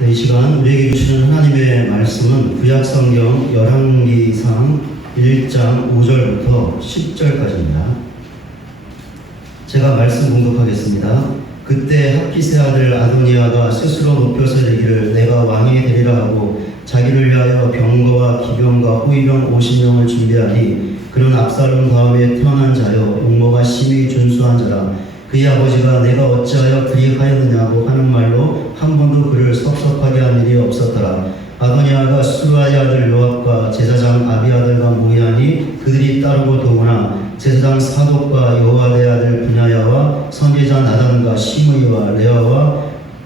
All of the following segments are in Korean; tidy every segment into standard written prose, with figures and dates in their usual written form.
네, 이 시간 우리에게 주시는 하나님의 말씀은 구약성경 열왕기상 1장 5절부터 10절까지입니다. 제가 말씀 공독하겠습니다. 그때 핫깃의 아들 아도니아가 스스로 높여서 이르기를 내가 왕이 되리라 하고 자기를 위하여 병거와 기병과 호위병 50명을 준비하니 그런 압살롬 다음에 태어난 자여 용모가 심히 준수한 자라. 그의 아버지가 내가 어찌하여 그리하였느냐고 하는 말로 한 번도 그를 섭섭하게 한 일이 없었더라. 아도니아가 수아의 아들 요압과 제사장 아비아들과 모이하니 그들이 따르고 도구나 제사장 사독과 여호와의 아들 분야야와 선지자 나단과 시므이와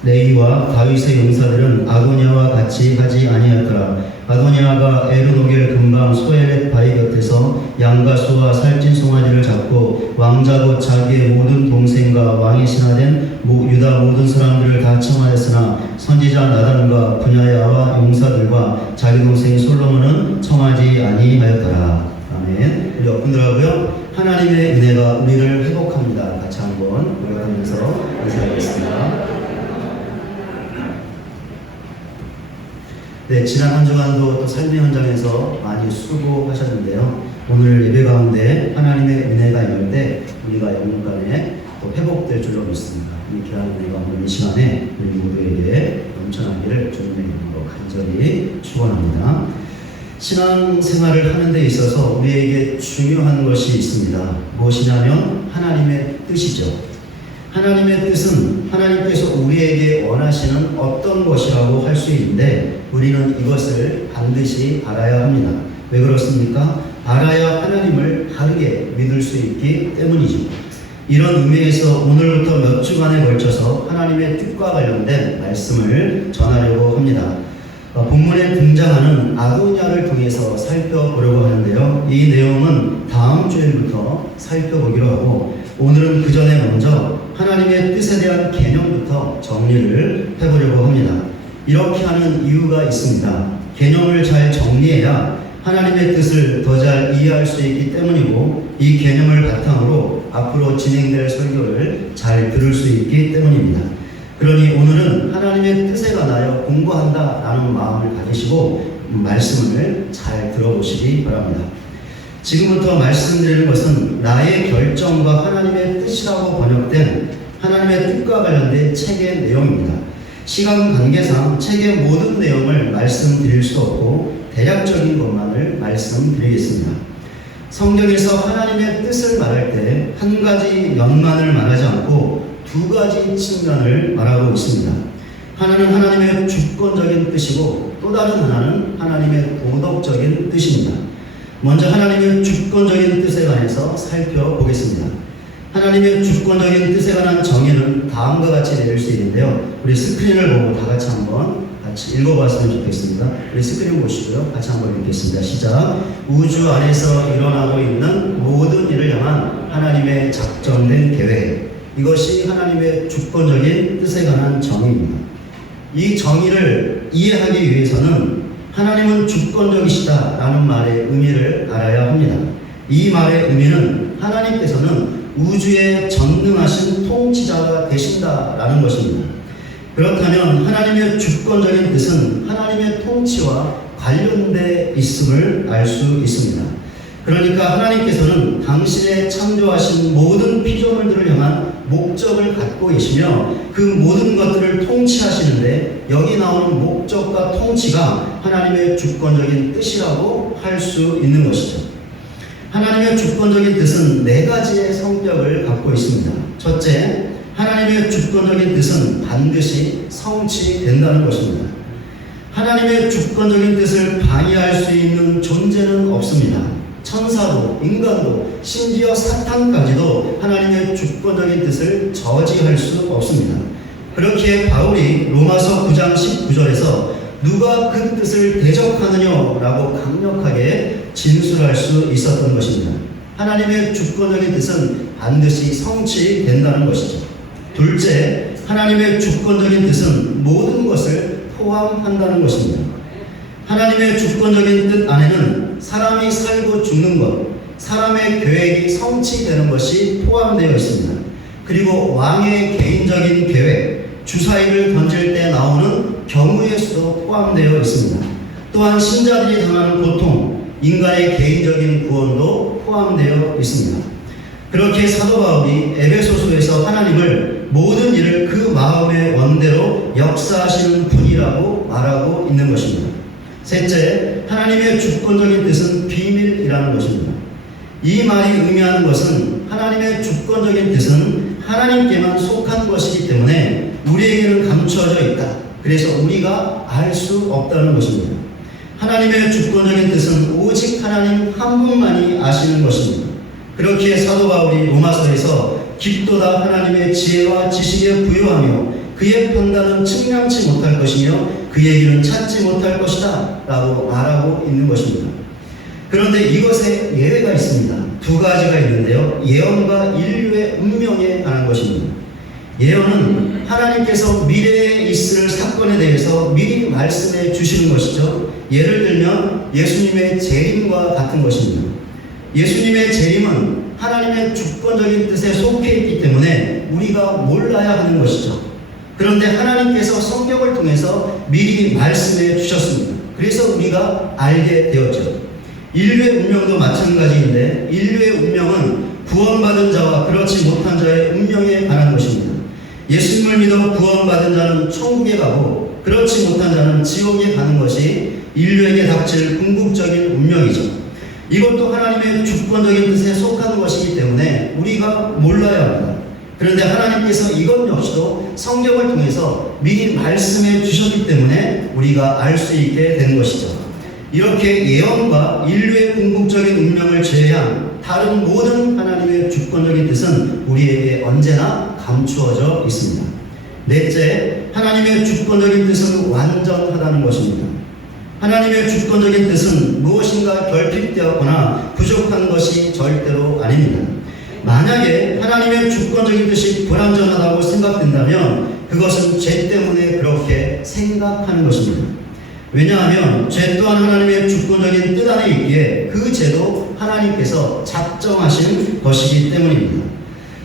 레이와 다윗의 용사들은 아도니아와 같이 하지 아니하였더라. 아도니아가 에르노겔 근방 소엘렛 바위 곁에서 양과 소와 살찐 송아지를 잡고 왕자 곧 자기의 모든 동생과 왕이 신하된 유다 모든 사람들을 다 청하였으나 선지자 나단과 분야야와 용사들과 자기 동생 솔로몬은 청하지 아니하였더라. 아멘. 우리 엎분들하고요. 하나님의 은혜가 우리를 회복합니다. 같이 한번 고백하면서 인사하겠습니다. 네, 지난 한 주간도 또 삶의 현장에서 많이 수고하셨는데요. 오늘 예배 가운데 하나님의 은혜가 임할 때 우리가 영혼간에 또 회복될 줄로 믿습니다. 이 귀한 은혜가 오늘 이 시간에 우리 모두에게 넘쳐나기를 주님의 이름으로 간절히 축원합니다. 신앙생활을 하는 데 있어서 우리에게 중요한 것이 있습니다. 무엇이냐면 하나님의 뜻이죠. 하나님의 뜻은 하나님께서 우리에게 원하시는 어떤 것이라고 할 수 있는데 우리는 이것을 반드시 알아야 합니다. 왜 그렇습니까? 알아야 하나님을 바르게 믿을 수 있기 때문이죠. 이런 의미에서 오늘부터 몇 주간에 걸쳐서 하나님의 뜻과 관련된 말씀을 전하려고 합니다. 본문에 등장하는 아도니아를 통해서 살펴보려고 하는데요. 이 내용은 다음 주일부터 살펴보기로 하고 오늘은 그 전에 먼저 하나님의 뜻에 대한 개념부터 정리를 해보려고 합니다. 이렇게 하는 이유가 있습니다. 개념을 잘 정리해야 하나님의 뜻을 더 잘 이해할 수 있기 때문이고 이 개념을 바탕으로 앞으로 진행될 설교를 잘 들을 수 있기 때문입니다. 그러니 오늘은 하나님의 뜻에 관하여 공부한다 라는 마음을 가지시고 말씀을 잘 들어보시기 바랍니다. 지금부터 말씀드리는 것은 나의 결정과 하나님의 뜻이라고 번역된 하나님의 뜻과 관련된 책의 내용입니다. 시간 관계상 책의 모든 내용을 말씀드릴 수 없고 대략적인 것만을 말씀드리겠습니다. 성경에서 하나님의 뜻을 말할 때 한 가지 면만을 말하지 않고 두 가지 측면을 말하고 있습니다. 하나는 하나님의 주권적인 뜻이고 또 다른 하나는 하나님의 도덕적인 뜻입니다. 먼저 하나님의 주권적인 뜻에 관해서 살펴보겠습니다. 하나님의 주권적인 뜻에 관한 정의는 다음과 같이 내릴 수 있는데요. 우리 스크린을 보고 다 같이 한번 같이 읽어봤으면 좋겠습니다. 우리 스크린 보시고요. 같이 한번 읽겠습니다. 시작. 우주 안에서 일어나고 있는 모든 일을 향한 하나님의 작정된 계획. 이것이 하나님의 주권적인 뜻에 관한 정의입니다. 이 정의를 이해하기 위해서는 하나님은 주권적이시다라는 말의 의미를 알아야 합니다. 이 말의 의미는 하나님께서는 우주의 전능하신 통치자가 되신다라는 것입니다. 그렇다면 하나님의 주권적인 뜻은 하나님의 통치와 관련돼 있음을 알 수 있습니다. 그러니까 하나님께서는 당신의 창조하신 모든 피조물들을 향한 목적을 갖고 계시며 그 모든 것들을 통치하시는데 여기 나오는 목적과 통치가 하나님의 주권적인 뜻이라고 할 수 있는 것이죠. 하나님의 주권적인 뜻은 네 가지의 성격을 갖고 있습니다. 첫째, 하나님의 주권적인 뜻은 반드시 성취된다는 것입니다. 하나님의 주권적인 뜻을 방해할 수 있는 존재는 없습니다. 천사도, 인간도, 심지어 사탄까지도 하나님의 주권적인 뜻을 저지할 수 없습니다. 그렇기에 바울이 로마서 9장 19절에서 누가 그 뜻을 대적하느냐라고 강력하게 진술할 수 있었던 것입니다. 하나님의 주권적인 뜻은 반드시 성취된다는 것이죠. 둘째, 하나님의 주권적인 뜻은 모든 것을 포함한다는 것입니다. 하나님의 주권적인 뜻 안에는 사람이 살고 죽는 것, 사람의 계획이 성취되는 것이 포함되어 있습니다. 그리고 왕의 개인적인 계획, 주사위를 던질 때 나오는 경우의 수도 포함되어 있습니다. 또한 신자들이 당하는 고통, 인간의 개인적인 구원도 포함되어 있습니다. 그렇게 사도 바울이 에베소서에서 하나님을 모든 일을 그 마음의 원대로 역사하시는 분이라고 말하고 있는 것입니다. 셋째, 하나님의 주권적인 뜻은 비밀이라는 것입니다. 이 말이 의미하는 것은 하나님의 주권적인 뜻은 하나님께만 속한 것이기 때문에 우리에게는 감추어져 있다. 그래서 우리가 알 수 없다는 것입니다. 하나님의 주권적인 뜻은 오직 하나님 한 분만이 아시는 것입니다. 그렇기에 사도 바울이 로마서에서 깊도다 하나님의 지혜와 지식에 부유하며 그의 판단은 측량치 못할 것이며 그의 길은 찾지 못할 것이다 라고 말하고 있는 것입니다. 그런데 이것에 예외가 있습니다. 두 가지가 있는데요. 예언과 인류의 운명에 관한 것입니다. 예언은 하나님께서 미래에 있을 사건에 대해서 미리 말씀해 주시는 것이죠. 예를 들면 예수님의 재림과 같은 것입니다. 예수님의 재림은 하나님의 주권적인 뜻에 속해 있기 때문에 우리가 몰라야 하는 것이죠. 그런데 하나님께서 성경을 통해서 미리 말씀해 주셨습니다. 그래서 우리가 알게 되었죠. 인류의 운명도 마찬가지인데 인류의 운명은 구원받은 자와 그렇지 못한 자의 운명에 관한 것입니다. 예수님을 믿어 구원받은 자는 천국에 가고 그렇지 못한 자는 지옥에 가는 것이 인류에게 닥칠 궁극적인 운명이죠. 이것도 하나님의 주권적인 뜻에 속하는 것이기 때문에 우리가 몰라야 합니다. 그런데 하나님께서 이것 역시도 성경을 통해서 미리 말씀해 주셨기 때문에 우리가 알 수 있게 된 것이죠. 이렇게 예언과 인류의 궁극적인 운명을 제외한 다른 모든 하나님의 주권적인 뜻은 우리에게 언제나 감추어져 있습니다. 넷째, 하나님의 주권적인 뜻은 완전하다는 것입니다. 하나님의 주권적인 뜻은 무엇인가 결핍되었거나 부족한 것이 절대로 아닙니다. 만약에 하나님의 주권적인 뜻이 불완전하다고 생각된다면 그것은 죄 때문에 그렇게 생각하는 것입니다. 왜냐하면 죄 또한 하나님의 주권적인 뜻 안에 있기에 그 죄도 하나님께서 작정하신 것이기 때문입니다.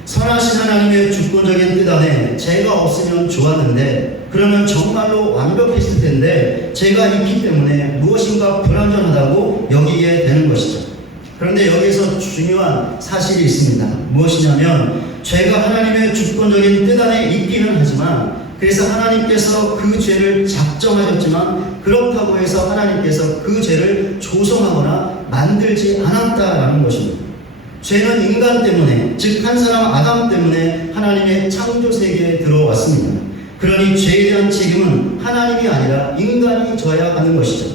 선하신 하나님의 주권적인 뜻 안에 죄가 없으면 좋았는데 그러면 정말로 완벽했을 텐데 죄가 있기 때문에 무엇인가 불완전하다고 여기게 되는 것이죠. 그런데 여기서 중요한 사실이 있습니다. 무엇이냐면 죄가 하나님의 주권적인 뜻 안에 있기는 하지만 그래서 하나님께서 그 죄를 작정하셨지만 그렇다고 해서 하나님께서 그 죄를 조성하거나 만들지 않았다라는 것입니다. 죄는 인간 때문에, 즉 한 사람 아담 때문에 하나님의 창조 세계에 들어왔습니다. 그러니 죄에 대한 책임은 하나님이 아니라 인간이 져야 하는 것이죠.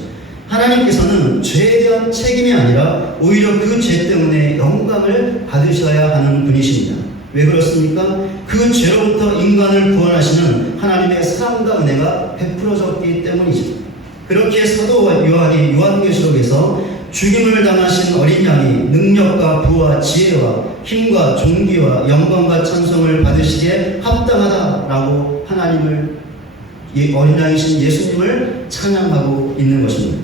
하나님께서는 죄에 대한 책임이 아니라 오히려 그 죄 때문에 영광을 받으셔야 하는 분이십니다. 왜 그렇습니까? 그 죄로부터 인간을 구원하시는 하나님의 사랑과 은혜가 베풀어졌기 때문이죠. 그렇게 사도 요한이 요한계시록에서 죽임을 당하신 어린 양이 능력과 부와 지혜와 힘과 존귀와 영광과 찬송을 받으시기에 합당하다라고 하나님을 어린 양이신 예수님을 찬양하고 있는 것입니다.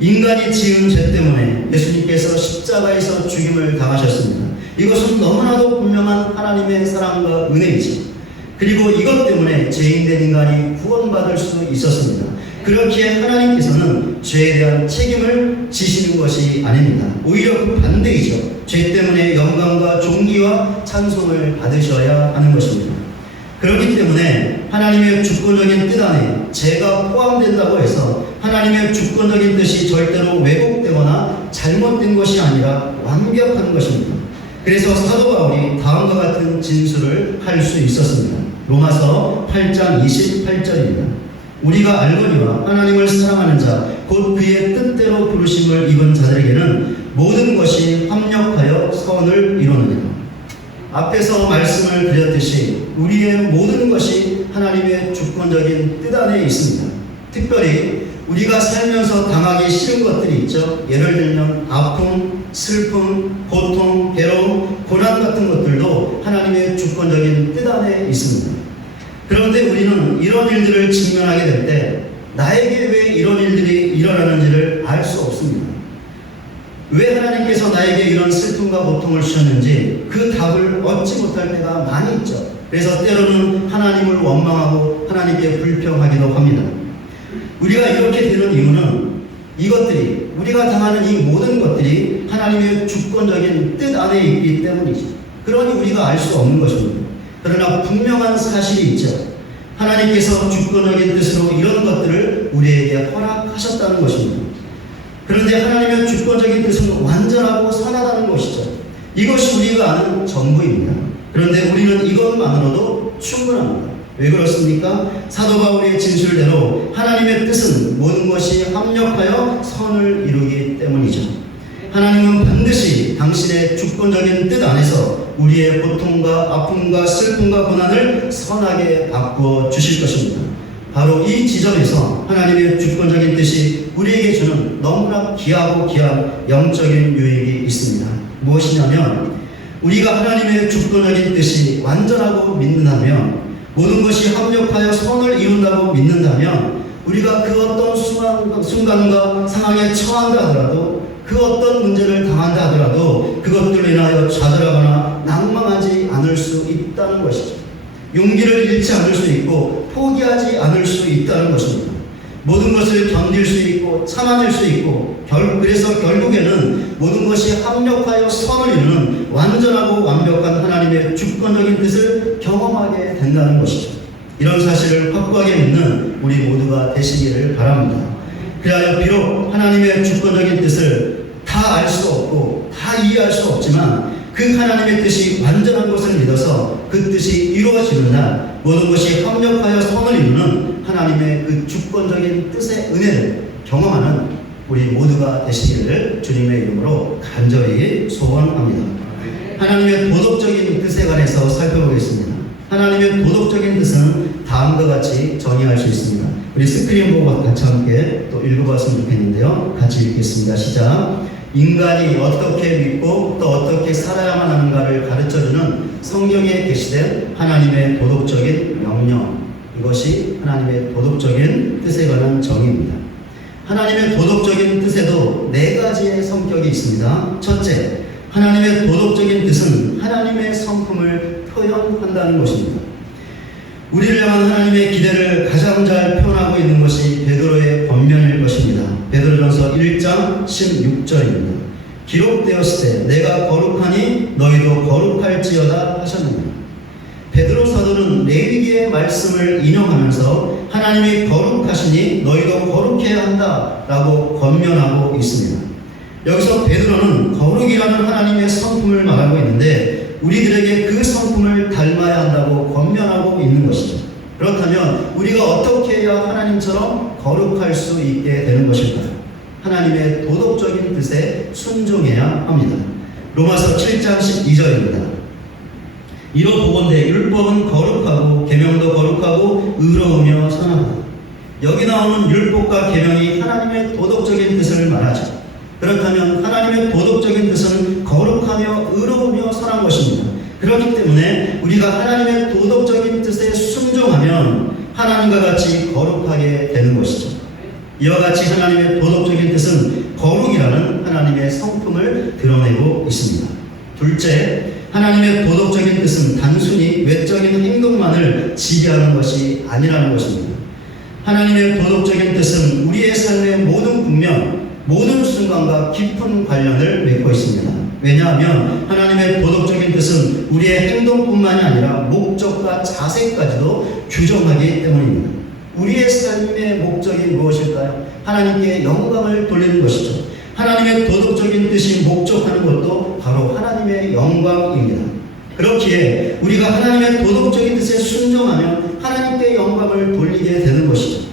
인간이 지은 죄 때문에 예수님께서 십자가에서 죽임을 당하셨습니다. 이것은 너무나도 분명한 하나님의 사랑과 은혜이지. 그리고 이것 때문에 죄인된 인간이 구원받을 수 있었습니다. 그렇기에 하나님께서는 죄에 대한 책임을 지시는 것이 아닙니다. 오히려 그 반대이죠. 죄 때문에 영광과 존귀와 찬송을 받으셔야 하는 것입니다. 그렇기 때문에 하나님의 주권적인 뜻 안에 죄가 포함된다고 해서 하나님의 주권적인 뜻이 절대로 왜곡되거나 잘못된 것이 아니라 완벽한 것입니다. 그래서 사도 바울이 다음과 같은 진술을 할 수 있었습니다. 로마서 8장 28절입니다. 우리가 알거니와 하나님을 사랑하는 자, 곧 그의 뜻대로 부르심을 입은 자들에게는 모든 것이 합력하여 선을 이루느니라. 앞에서 말씀을 드렸듯이 우리의 모든 것이 하나님의 주권적인 뜻 안에 있습니다. 특별히 우리가 살면서 당하기 싫은 것들이 있죠. 예를 들면 아픔, 슬픔, 고통, 괴로움, 고난 같은 것들도 하나님의 주권적인 뜻 안에 있습니다. 그런데 우리는 이런 일들을 직면하게 될 때 나에게 왜 이런 일들이 일어나는지를 알 수 없습니다. 왜 하나님께서 나에게 이런 슬픔과 고통을 주셨는지 그 답을 얻지 못할 때가 많이 있죠. 그래서 때로는 하나님을 원망하고 하나님께 불평하기도 합니다. 우리가 이렇게 되는 이유는 이것들이, 우리가 당하는 이 모든 것들이 하나님의 주권적인 뜻 안에 있기 때문이죠. 그러니 우리가 알 수 없는 것입니다. 그러나 분명한 사실이 있죠. 하나님께서 주권적인 뜻으로 이런 것들을 우리에게 허락하셨다는 것입니다. 그런데 하나님의 주권적인 뜻은 완전하고 선하다는 것이죠. 이것이 우리가 아는 전부입니다. 그런데 우리는 이것만으로도 충분합니다. 왜 그렇습니까? 사도 바울의 진술대로 하나님의 뜻은 모든 것이 합력하여 선을 이루기 때문이죠. 하나님은 반드시 당신의 주권적인 뜻 안에서 우리의 고통과 아픔과 슬픔과 고난을 선하게 바꾸어 주실 것입니다. 바로 이 지점에서 하나님의 주권적인 뜻이 우리에게 주는 너무나 귀하고 귀한 영적인 유익이 있습니다. 무엇이냐면 우리가 하나님의 주권적인 뜻이 완전하고 믿는다면, 모든 것이 합력하여 선을 이룬다고 믿는다면, 우리가 그 어떤 순간과 상황에 처한다 하더라도, 그 어떤 문제를 당한다 하더라도 그것들로 인하여 좌절하거나 낭망하지 않을 수 있다는 것이죠. 용기를 잃지 않을 수 있고 포기하지 않을 수 있다는 것입니다. 모든 것을 견딜 수 있고 참아낼 수 있고, 그래서 결국에는 모든 것이 합력하여 선을 이루는 완전하고 완벽한 하나님의 주권적인 뜻을 경험하게 된다는 것이죠. 이런 사실을 확고하게 믿는 우리 모두가 되시기를 바랍니다. 그리하여 비록 하나님의 주권적인 뜻을 다 알 수 없고 다 이해할 수 없지만, 그 하나님의 뜻이 완전한 것을 믿어서 그 뜻이 이루어지는 날 모든 것이 합력하여 선을 이루는 하나님의 그 주권적인 뜻의 은혜를 경험하는 우리 모두가 되시기를 주님의 이름으로 간절히 소원합니다. 하나님의 도덕적인 뜻에 관해서 살펴보겠습니다. 하나님의 도덕적인 뜻은 다음과 같이 정의할 수 있습니다. 우리 스크린 보고 같이 함께 또 읽어봤으면 좋겠는데요. 같이 읽겠습니다. 시작. 인간이 어떻게 믿고 또 어떻게 살아야만 하는가를 가르쳐주는 성경에 게시된 하나님의 도덕적인 명령, 이것이 하나님의 도덕적인 뜻에 관한 정의입니다. 하나님의 도덕적인 뜻에도 네 가지의 성격이 있습니다. 첫째, 하나님의 도덕적인 뜻은 하나님의 성품을 표현한다는 것입니다. 우리를 향한 하나님의 기대를 가장 잘 표현하고 있는 것이 베드로의 권면일 것입니다. 베드로전서 1장 16절입니다. 기록되었을 때 내가 거룩하니 너희도 거룩할지어다 하셨느니라. 베드로 사도는 레위기의 말씀을 인용하면서 하나님이 거룩하시니 너희도 거룩해야 한다라고 권면하고 있습니다. 여기서 베드로는 거룩이라는 하나님의 성품을 말하고 있는데, 우리들에게 그 성품을 닮아야 한다고 권면하고 있는 것이죠. 그렇다면 우리가 어떻게 해야 하나님처럼 거룩할 수 있게 되는 것일까요? 하나님의 도덕적인 뜻에 순종해야 합니다. 로마서 7장 12절입니다. 이로 보건대 율법은 거룩하고 계명도 거룩하고 의로우며 선하다. 여기 나오는 율법과 계명이 하나님의 도덕적인 뜻을 말하죠. 그렇다면 하나님의 도덕적인 뜻은 거룩하며 의로우며 선한 것입니다. 그렇기 때문에 우리가 하나님의 도덕적인 뜻에 순종하면 하나님과 같이 거룩하게 되는 것이죠. 이와 같이 하나님의 도덕적인 뜻은 거룩이라는 하나님의 성품을 드러내고 있습니다. 둘째, 하나님의 도덕적인 뜻은 단순히 외적인 행동만을 지배하는 것이 아니라는 것입니다. 하나님의 도덕적인 뜻은 우리의 삶의 모든 국면, 모든 순간과 깊은 관련을 맺고 있습니다. 왜냐하면 하나님의 도덕적인 뜻은 우리의 행동뿐만이 아니라 목적과 자세까지도 규정하기 때문입니다. 우리의 삶의 목적이 무엇일까요? 하나님께 영광을 돌리는 것이죠. 하나님의 도덕적인 뜻이 목적하는 것도 바로 하나님의 영광입니다. 그렇기에 우리가 하나님의 도덕적인 뜻에 순종하면 하나님께 영광을 돌리게 되는 것이죠.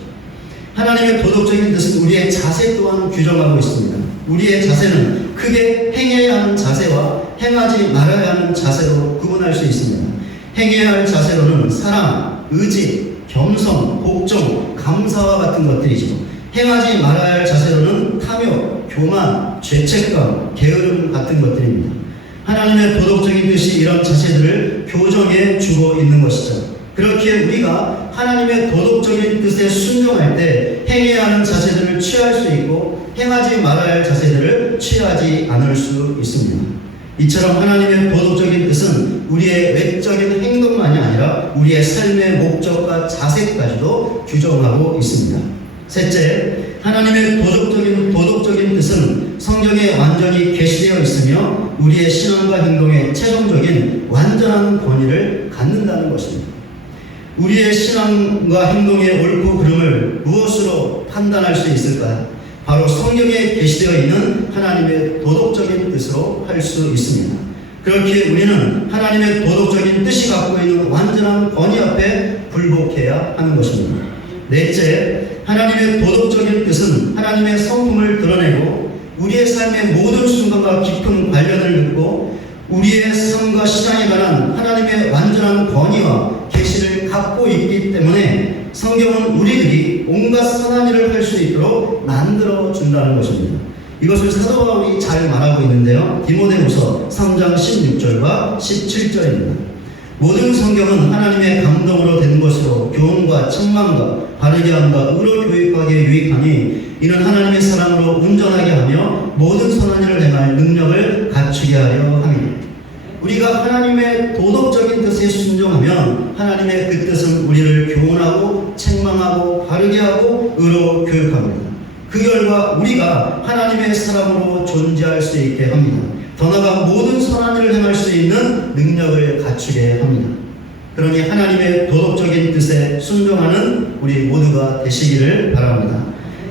하나님의 도덕적인 뜻은 우리의 자세 또한 규정하고 있습니다. 우리의 자세는 크게 행해야 하는 자세와 행하지 말아야 하는 자세로 구분할 수 있습니다. 행해야 할 자세로는 사랑, 의지, 겸손, 복종, 감사와 같은 것들이죠. 행하지 말아야 할 자세로는 탐욕, 교만, 죄책감, 게으름 같은 것들입니다. 하나님의 도덕적인 뜻이 이런 자세들을 교정해 주고 있는 것이죠. 그렇기에 우리가 하나님의 도덕적인 뜻에 순종할 때 행해야 하는 자세들을 취할 수 있고 행하지 말아야 할 자세들을 취하지 않을 수 있습니다. 이처럼 하나님의 도덕적인 뜻은 우리의 외적인 행동만이 아니라 우리의 삶의 목적과 자세까지도 규정하고 있습니다. 셋째, 하나님의 도덕적인 뜻은 성경에 완전히 계시되어 있으며 우리의 신앙과 행동에 최종적인 완전한 권위를 갖는다는 것입니다. 우리의 신앙과 행동의 옳고 그름을 무엇으로 판단할 수 있을까요? 바로 성경에 계시되어 있는 하나님의 도덕적인 뜻으로 할 수 있습니다. 그렇기에 우리는 하나님의 도덕적인 뜻이 갖고 있는 완전한 권위 앞에 굴복해야 하는 것입니다. 넷째, 하나님의 도덕적인 뜻은 하나님의 성품을 드러내고 우리의 삶의 모든 순간과 깊은 관련을 맺고 우리의 삶과 신앙에 관한 하나님의 완전한 권위와 계시를 갖고 있기 때문에 성경은 우리들이 온갖 선한 일을 할 수 있도록 만들어 준다는 것입니다. 이것을 사도 바울이 잘 말하고 있는데요. 디모데후서 3장 16절과 17절입니다. 모든 성경은 하나님의 감동으로 된 것으로 교훈과 책망과 바르게 함과 의로 교육하기에 유익하니 이는 하나님의 사랑으로 온전하게 하며 모든 선한 일을 행할 능력을 갖추게 하려 함이니 우리가 하나님의 도덕적인 뜻에 순종하면 하나님의 그 뜻은 우리를 교훈하고 책망하고 바르게 하고 의로 교육합니다. 그 결과 우리가 하나님의 사람으로 존재할 수 있게 합니다. 더 나아가 모든 선한 일을 행할 수 있는 능력을 갖추게 합니다. 그러니 하나님의 도덕적인 뜻에 순종하는 우리 모두가 되시기를 바랍니다.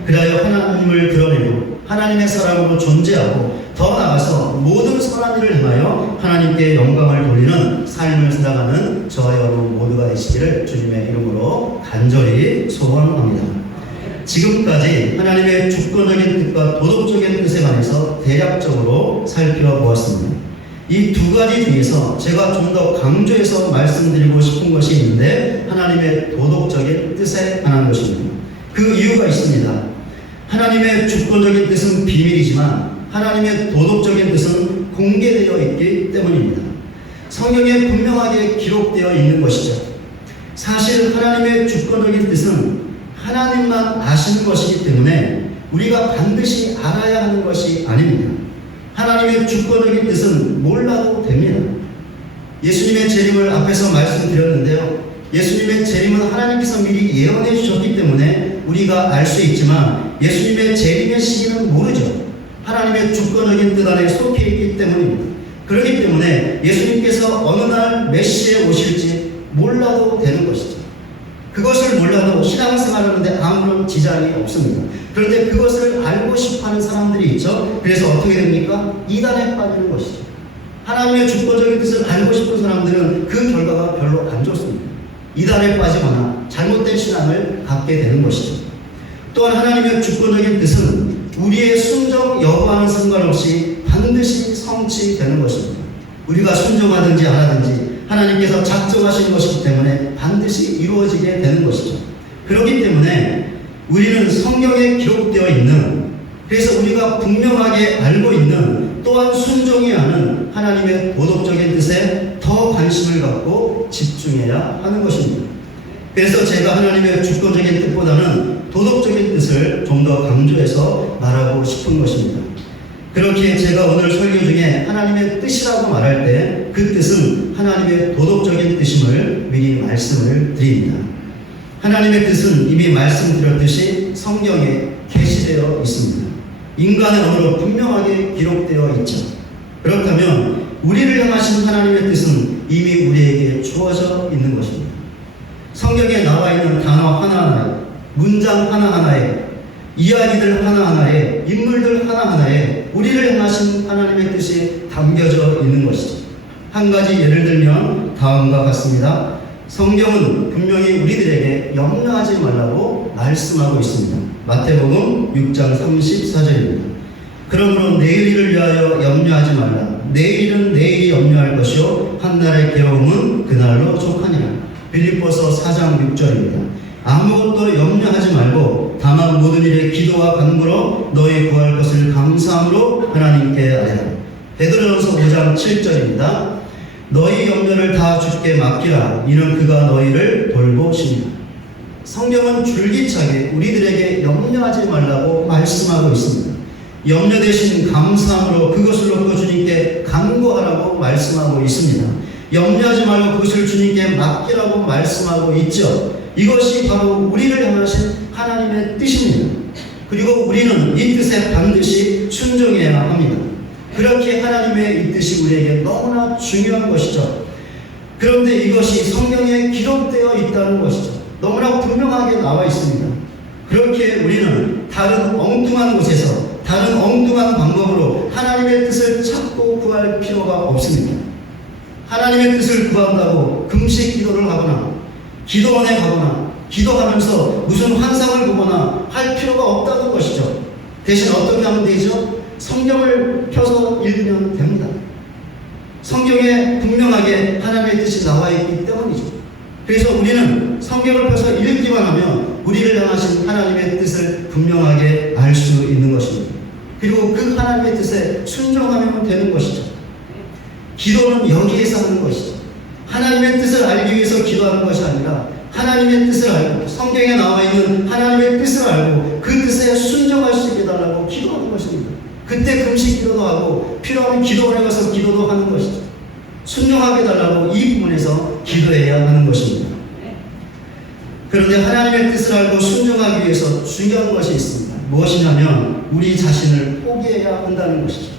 그리하여 하나님을 드러내고 하나님의 사람으로 존재하고 더 나아가서 모든 선한 일을 행하여 하나님께 영광을 돌리는 삶을 살아가는 저와 여러분 모두가 되시기를 주님의 이름으로 간절히 소원합니다. 지금까지 하나님의 주권적인 뜻과 도덕적인 뜻에 관해서 대략적으로 살펴보았습니다. 이 두 가지 중에서 제가 좀 더 강조해서 말씀드리고 싶은 것이 있는데 하나님의 도덕적인 뜻에 관한 것입니다. 그 이유가 있습니다. 하나님의 주권적인 뜻은 비밀이지만 하나님의 도덕적인 뜻은 공개되어 있기 때문입니다. 성경에 분명하게 기록되어 있는 것이죠. 사실 하나님의 주권적인 뜻은 하나님만 아시는 것이기 때문에 우리가 반드시 알아야 하는 것이 아닙니다. 하나님의 주권적인 뜻은 몰라도 됩니다. 예수님의 재림을 앞에서 말씀드렸는데요. 예수님의 재림은 하나님께서 미리 예언해 주셨기 때문에 우리가 알 수 있지만 예수님의 재림의 시기는 모르죠. 하나님의 주권적인 뜻 안에 속해 있기 때문입니다. 그렇기 때문에 예수님께서 어느 날 메시아에 오실지 몰라도 되는 것이죠. 그것을 몰라도 신앙생활하는데 아무런 지장이 없습니다. 그런데 그것을 알고 싶어하는 사람들이 있죠. 그래서 어떻게 됩니까? 이단에 빠지는 것이죠. 하나님의 주권적인 뜻을 알고 싶은 사람들은 그 결과가 별로 안 좋습니다. 이단에 빠지거나 잘못된 신앙을 갖게 되는 것이죠. 또한 하나님의 주권적인 뜻은 우리의 순종 여부와는 상관없이 반드시 성취되는 것입니다. 우리가 순종하든지 안 하든지 하나님께서 작정하신 것이기 때문에 반드시 이루어지게 되는 것이죠. 그렇기 때문에 우리는 성경에 기록되어 있는, 그래서 우리가 분명하게 알고 있는, 또한 순종해야 하는 하나님의 도덕적인 뜻에 더 관심을 갖고 집중해야 하는 것입니다. 그래서 제가 하나님의 주권적인 뜻보다는 도덕적인 뜻을 좀 더 강조해서 말하고 싶은 것입니다. 그렇기에 제가 오늘 설교 중에 하나님의 뜻이라고 말할 때 그 뜻은 하나님의 도덕적인 뜻임을 미리 말씀을 드립니다. 하나님의 뜻은 이미 말씀드렸듯이 성경에 계시되어 있습니다. 인간의 언어로 분명하게 기록되어 있죠. 그렇다면 우리를 향하신 하나님의 뜻은 이미 우리에게 주어져 있는 것입니다. 성경에 나와 있는 단어 하나하나에, 문장 하나하나에, 이야기들 하나하나에, 인물들 하나하나에 우리를 향하신 하나님의 뜻이 담겨져 있는 것이죠. 한 가지 예를 들면 다음과 같습니다. 성경은 분명히 우리들에게 염려하지 말라고 말씀하고 있습니다. 마태복음 6장 34절입니다. 그러므로 내일 일을 위하여 염려하지 말라. 내일은 내일이 염려할 것이요 한날의 괴로움은 그날로 족하니라. 빌립보서 4장 6절입니다. 아무것도 염려하지 말고 다만 모든 일에 기도와 간구로 너희 구할 것을 감사함으로 하나님께 아뢰라. 베드로전서 5장 7절입니다. 너희 염려를 다 주께 맡기라. 이는 그가 너희를 돌보십니다. 성경은 줄기차게 우리들에게 염려하지 말라고 말씀하고 있습니다. 염려 대신 감사함으로 그것을 놓고 주님께 간구하라고 말씀하고 있습니다. 염려하지 말고 그것을 주님께 맡기라고 말씀하고 있죠. 이것이 바로 우리를 향하신 하나님의 뜻입니다. 그리고 우리는 이 뜻에 반드시 순종해야 합니다. 그렇게 하나님의 이 뜻이 우리에게 너무나 중요한 것이죠. 그런데 이것이 성경에 기록되어 있다는 것이죠. 너무나 분명하게 나와 있습니다. 그렇게 우리는 다른 엉뚱한 곳에서 다른 엉뚱한 방법으로 하나님의 뜻을 찾고 구할 필요가 없습니다. 하나님의 뜻을 구한다고 금식 기도를 하거나 기도원에 가거나 기도하면서 무슨 환상을 보거나 할 필요가 없다는 것이죠. 대신 어떻게 하면 되죠? 성경을 펴서 읽으면 됩니다. 성경에 분명하게 하나님의 뜻이 나와 있기 때문이죠. 그래서 우리는 성경을 펴서 읽기만 하면 우리를 향하신 하나님의 뜻을 분명하게 알 수 있는 것입니다. 그리고 그 하나님의 뜻에 순종하면 되는 것이죠. 기도는 여기에서 하는 것이죠. 하나님의 뜻을 알기 위해서 기도하는 것이 아니라 하나님의 뜻을 알고 성경에 나와 있는 하나님의 뜻을 알고 그 뜻에 순종할 수 있게 달라고 기도하는 것입니다. 그때 금식 기도도 하고 필요하면 기도원에 가서 기도도 하는 것이죠. 순종하게 달라고 이 부분에서 기도해야 하는 것입니다. 그런데 하나님의 뜻을 알고 순종하기 위해서 중요한 것이 있습니다. 무엇이냐면 우리 자신을 포기해야 한다는 것이죠.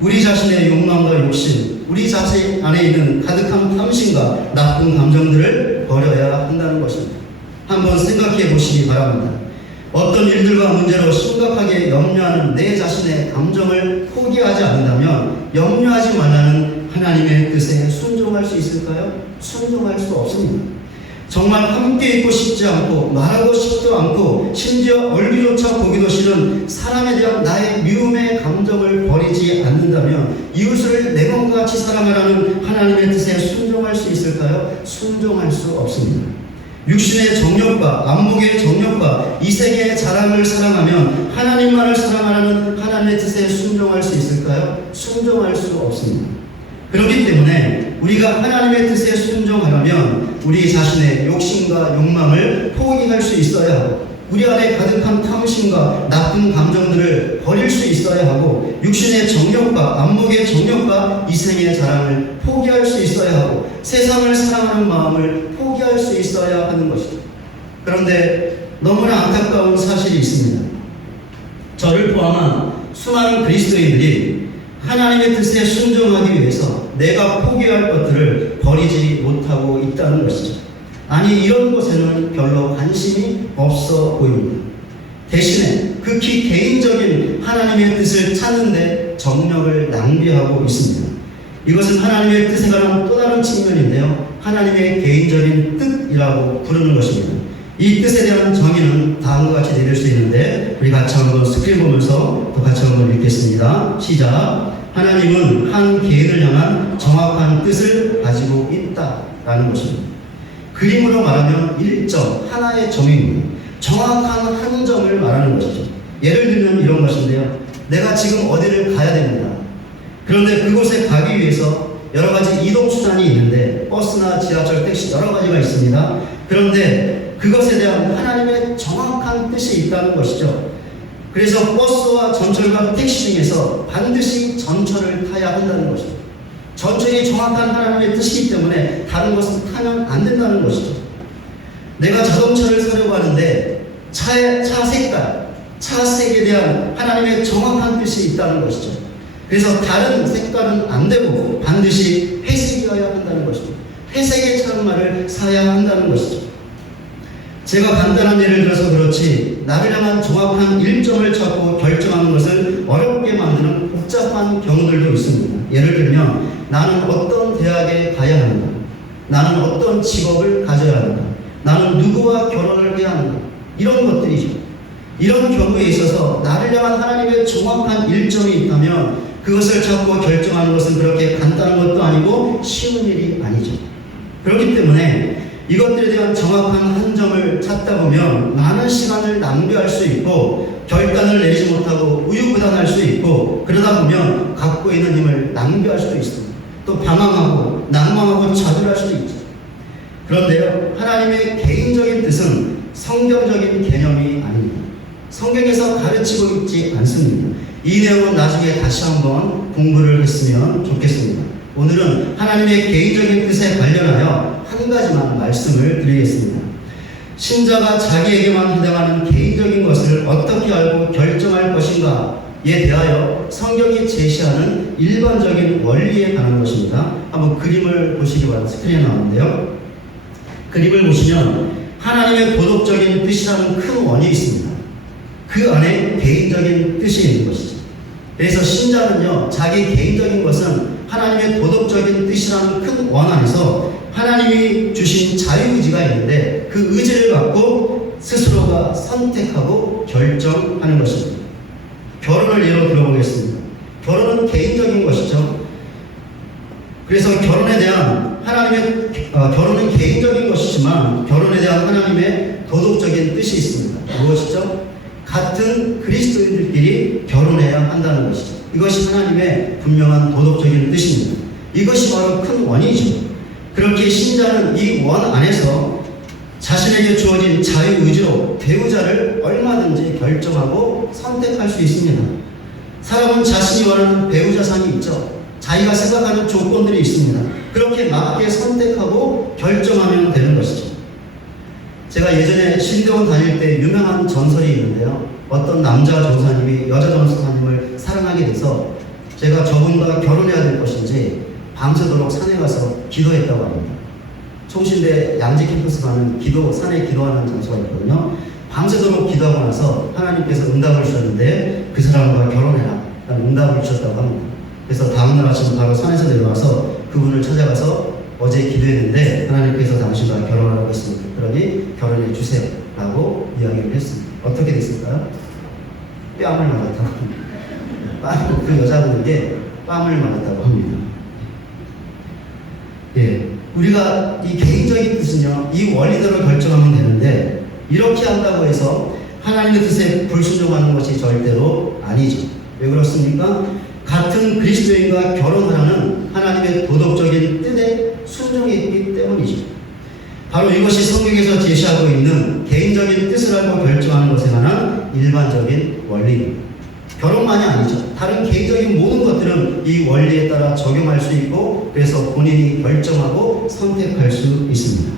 우리 자신의 욕망과 욕심, 우리 자신 안에 있는 가득한 탐심과 나쁜 감정들을 버려야 한다는 것입니다. 한번 생각해 보시기 바랍니다. 어떤 일들과 문제로 심각하게 염려하는 내 자신의 감정을 포기하지 않는다면 염려하지 말라는 하나님의 뜻에 순종할 수 있을까요? 순종할 수 없습니다. 정말 함께 있고 싶지 않고 말하고 싶지도 않고 심지어 얼굴조차 보기도 싫은 사람에 대한 나의 미움의 감정을 버리지 않는다면 이웃을 내 몸과 같이 사랑하라는 하나님의 뜻에 순종할 수 있을까요? 순종할 수 없습니다. 육신의 정욕과 안목의 정욕과 이 세계의 자랑을 사랑하면 하나님만을 사랑하라는 하나님의 뜻에 순종할 수 있을까요? 순종할 수 없습니다. 그렇기 때문에 우리가 하나님의 뜻에 순종하려면 우리 자신의 욕심과 욕망을 포기할 수 있어야 하고 우리 안에 가득한 탐심과 나쁜 감정들을 버릴 수 있어야 하고 육신의 정욕과 안목의 정욕과 이생의 자랑을 포기할 수 있어야 하고 세상을 사랑하는 마음을 포기할 수 있어야 하는 것이죠. 그런데 너무나 안타까운 사실이 있습니다. 저를 포함한 수많은 그리스도인들이 하나님의 뜻에 순종하기 위해서 내가 포기할 것들을 버리지 못하고 있다는 것이죠. 아니 이런 것에는 별로 관심이 없어 보입니다. 대신에 극히 개인적인 하나님의 뜻을 찾는데 정력을 낭비하고 있습니다. 이것은 하나님의 뜻에 관한 또 다른 측면인데요. 하나님의 개인적인 뜻이라고 부르는 것입니다. 이 뜻에 대한 정의는 다음과 같이 내릴 수 있는데 우리 같이 한번 스크린 보면서 또 같이 한번 읽겠습니다. 시작. 하나님은 한 개인을 향한 정확한 뜻을 가지고 있다라는 것입니다. 그림으로 말하면 일정, 하나의 점입니다. 정확한 한 점을 말하는 것이죠. 예를 들면 이런 것인데요. 내가 지금 어디를 가야 됩니다. 그런데 그곳에 가기 위해서 여러 가지 이동수단이 있는데 버스나 지하철, 택시 여러 가지가 있습니다. 그런데 그것에 대한 하나님의 정확한 뜻이 있다는 것이죠. 그래서 버스와 전철과 택시 중에서 반드시 전철을 타야 한다는 것이죠. 전철이 정확한 하나님의 뜻이기 때문에 다른 것은 타면 안 된다는 것이죠. 내가 자동차를 사려고 하는데 차 색깔, 차 색에 대한 하나님의 정확한 뜻이 있다는 것이죠. 그래서 다른 색깔은 안 되고 반드시 회색이어야 한다는 것이죠. 회색의 차량말을 사야 한다는 것이죠. 제가 간단한 예를 들어서 그렇지 나를 향한 정확한 일정을 찾고 결정하는 것을 어렵게 만드는 복잡한 경우들도 있습니다. 예를 들면 나는 어떤 대학에 가야 하는가, 나는 어떤 직업을 가져야 하는가, 나는 누구와 결혼을 해야 하는가, 이런 것들이죠. 이런 경우에 있어서 나를 향한 하나님의 정확한 일정이 있다면 그것을 찾고 결정하는 것은 그렇게 간단한 것도 아니고 쉬운 일이 아니죠. 그렇기 때문에 이것들에 대한 정확한 한 점을 찾다 보면 많은 시간을 낭비할 수 있고 결단을 내리지 못하고 우유부단할 수 있고 그러다 보면 갖고 있는 힘을 낭비할 수도 있습니다. 또 방황하고 낭망하고 좌절할 수도 있죠. 그런데요, 하나님의 개인적인 뜻은 성경적인 개념이 아닙니다. 성경에서 가르치고 있지 않습니다. 이 내용은 나중에 다시 한번 공부를 했으면 좋겠습니다. 오늘은 하나님의 개인적인 뜻에 관련하여 한 가지만 말씀을 드리겠습니다. 신자가 자기에게만 해당하는 개인적인 것을 어떻게 알고 결정할 것인가에 대하여 성경이 제시하는 일반적인 원리에 관한 것입니다. 한번 그림을 보시기 바랍니다. 스크린에 나오는데요. 그림을 보시면 하나님의 도덕적인 뜻이라는 큰 원이 있습니다. 그 안에 개인적인 뜻이 있는 것이죠. 그래서 신자는요, 자기 개인적인 것은 하나님의 도덕적인 뜻이라는 큰 원 안에서 하나님이 주신 자유의지가 있는데 그 의지를 갖고 스스로가 선택하고 결정하는 것입니다. 결혼을 예로 들어보겠습니다. 결혼은 개인적인 것이죠. 그래서 결혼에 대한 결혼은 개인적인 것이지만 결혼에 대한 하나님의 도덕적인 뜻이 있습니다. 무엇이죠? 같은 그리스도인들끼리 결혼해야 한다는 것이죠. 이것이 하나님의 분명한 도덕적인 뜻입니다. 이것이 바로 큰 원이죠. 그렇게 신자는 이 원 안에서 자신에게 주어진 자유의지로 배우자를 얼마든지 결정하고 선택할 수 있습니다. 사람은 자신이 원하는 배우자상이 있죠. 자기가 생각하는 조건들이 있습니다. 그렇게 맞게 선택하고 결정하면 되는 것이죠. 제가 예전에 신대원 다닐 때 유명한 전설이 있는데요. 어떤 남자 전사님이 여자 전사님을 사랑하게 돼서 제가 저분과 결혼해야 될 것인지 밤새도록 산에 가서 기도했다고 합니다. 총신대 양지 캠퍼스 가는 산에 기도하는 장소가 있거든요. 밤새도록 기도하고 나서 하나님께서 응답을 주셨는데 그 사람과 결혼해라 라는 응답을 주셨다고 합니다. 그래서 다음날 아침 바로 산에서 내려와서 그분을 찾아가서 어제 기도했는데 하나님께서 당신과 결혼하라고 했습니다. 그러니 결혼해 주세요 라고 이야기를 했습니다. 어떻게 됐을까요? 뺨을 맞았다고 합니다. 그 여자분에게 뺨을 맞았다고 합니다. 예, 우리가 이 개인적인 뜻은요, 이 원리대로 결정하면 되는데 이렇게 한다고 해서 하나님의 뜻에 불순종하는 것이 절대로 아니죠. 왜 그렇습니까? 같은 그리스도인과 결혼하라는 하나님의 도덕적인 뜻에 순종했기 때문이죠. 바로 이것이 성경에서 제시하고 있는 개인적인 뜻을 알고 결정하는 것에 관한 일반적인 원리입니다. 결혼만이 아니죠. 다른 개인적인 모든 것들은 이 원리에 따라 적용할 수 있고 그래서 본인이 결정하고 선택할 수 있습니다.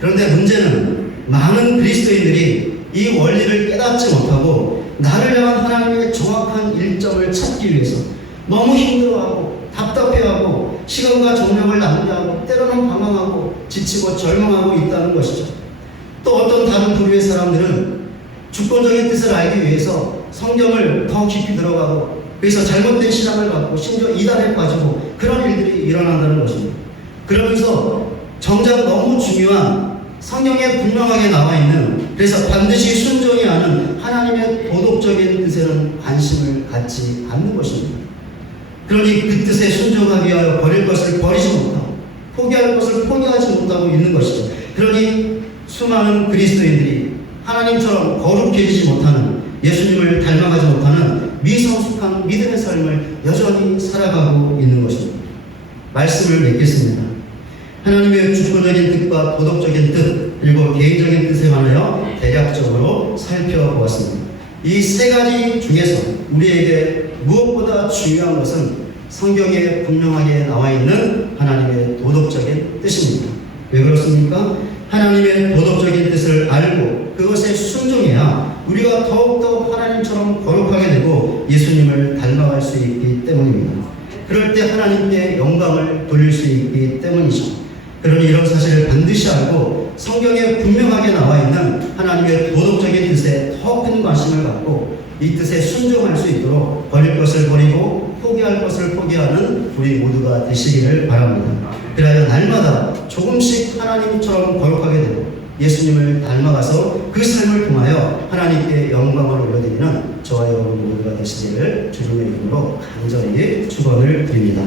그런데 문제는 많은 그리스도인들이 이 원리를 깨닫지 못하고 나를 향한 하나님의 정확한 일정을 찾기 위해서 너무 힘들어하고 답답해하고 시간과 정력을 낭비하고 때로는 방황하고 지치고 절망하고 있다는 것이죠. 또 어떤 다른 부류의 사람들은 주권적인 뜻을 알기 위해서 성경을 더 깊이 들어가고 그래서 잘못된 신앙을 갖고 심지어 이단에 빠지고 그런 일들이 일어난다는 것입니다. 그러면서 정작 너무 중요한 성경에 분명하게 나와 있는 그래서 반드시 순종해야 하는 하나님의 도덕적인 뜻에는 관심을 갖지 않는 것입니다. 그러니 그 뜻에 순종하기 위하여 버릴 것을 버리지 못하고 포기할 것을 포기하지 못하고 있는 것이죠. 그러니 수많은 그리스도인들이 하나님처럼 거룩해지지 못하는 예수님을 닮아가지 못하는 미성숙한 믿음의 삶을 여전히 살아가고 있는 것입니다. 말씀을 맺겠습니다. 하나님의 주권적인 뜻과 도덕적인 뜻 그리고 개인적인 뜻에 관하여 대략적으로 살펴보았습니다. 이 세 가지 중에서 우리에게 무엇보다 중요한 것은 성경에 분명하게 나와 있는 하나님의 도덕적인 뜻입니다. 왜 그렇습니까? 하나님의 도덕적인 뜻을 알고 그것에 순종해야 우리가 더욱더 하나님처럼 거룩하게 되고 예수님을 닮아갈 수 있기 때문입니다. 그럴 때 하나님께 영광을 돌릴 수 있기 때문이죠. 그러니 이런 사실을 반드시 알고 성경에 분명하게 나와 있는 하나님의 도덕적인 뜻에 더 큰 관심을 갖고 이 뜻에 순종할 수 있도록 버릴 것을 버리고 포기할 것을 포기하는 우리 모두가 되시기를 바랍니다. 그래야 날마다 조금씩 하나님처럼 거룩하게 되고 예수님을 닮아가서 그 삶을 통하여 하나님께 영광을 올려드리는 저와 여러분 모두가 되시기를 주님의 이름으로 간절히 축원을 드립니다.